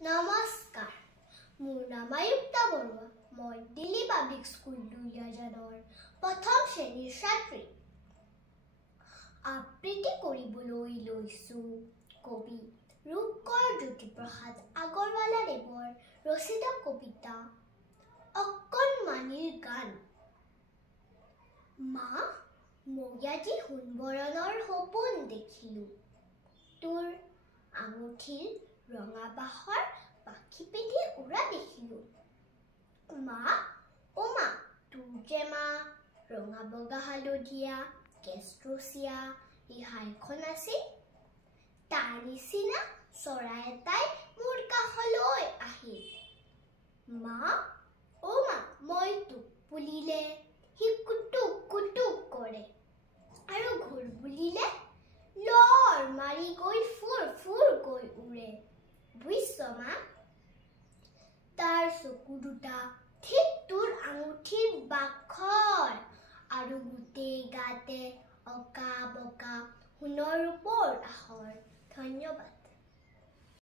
নমস্কাৰ, মোৰ নাম আয়ুক্তা বৰুৱা। মই দিল্লী পাব্লিক স্কুল দুলিয়াজানৰ প্ৰথম শ্ৰেণীৰ ছাত্ৰী। আবৃত্তি কৰিবলৈ লৈছো কবি ৰূপকৰ জ্যোতিপ্ৰসাদ আগৰৱালাদেৱৰ ৰচিত কবিতা অকণমানিৰ গান। মা, মই আজি সোণবৰণৰ সপোন দেখিলো, তোৰ আঙুঠিৰ ৰঙা বাহৰ পাখি পিন্ধি উৰা দেখিলো। মা, অ' মা, তোৰ যে মা ৰঙা বগা হালধীয়া কেচৰচীয়া ৰিহাখন আছিল, তাৰ নিচিনা চৰাই এটাই মোৰ কাষলৈ আহিল। মা, অ' মা, মই তোক বুলিলে সি কুটুক কুটুক কৰে, আৰু ঘূৰ বুলিলে লৰ মাৰি গৈ ফুৰ ফুৰ গৈ উৰে। বুজিছ মা? তাৰ চকু দুটা ঠিক তোৰ আঙুঠিৰ বাখৰ, আৰু গোটেই গাতে অঁকা বকা সোণৰ ৰূপৰ আখৰ। ধন্যবাদ।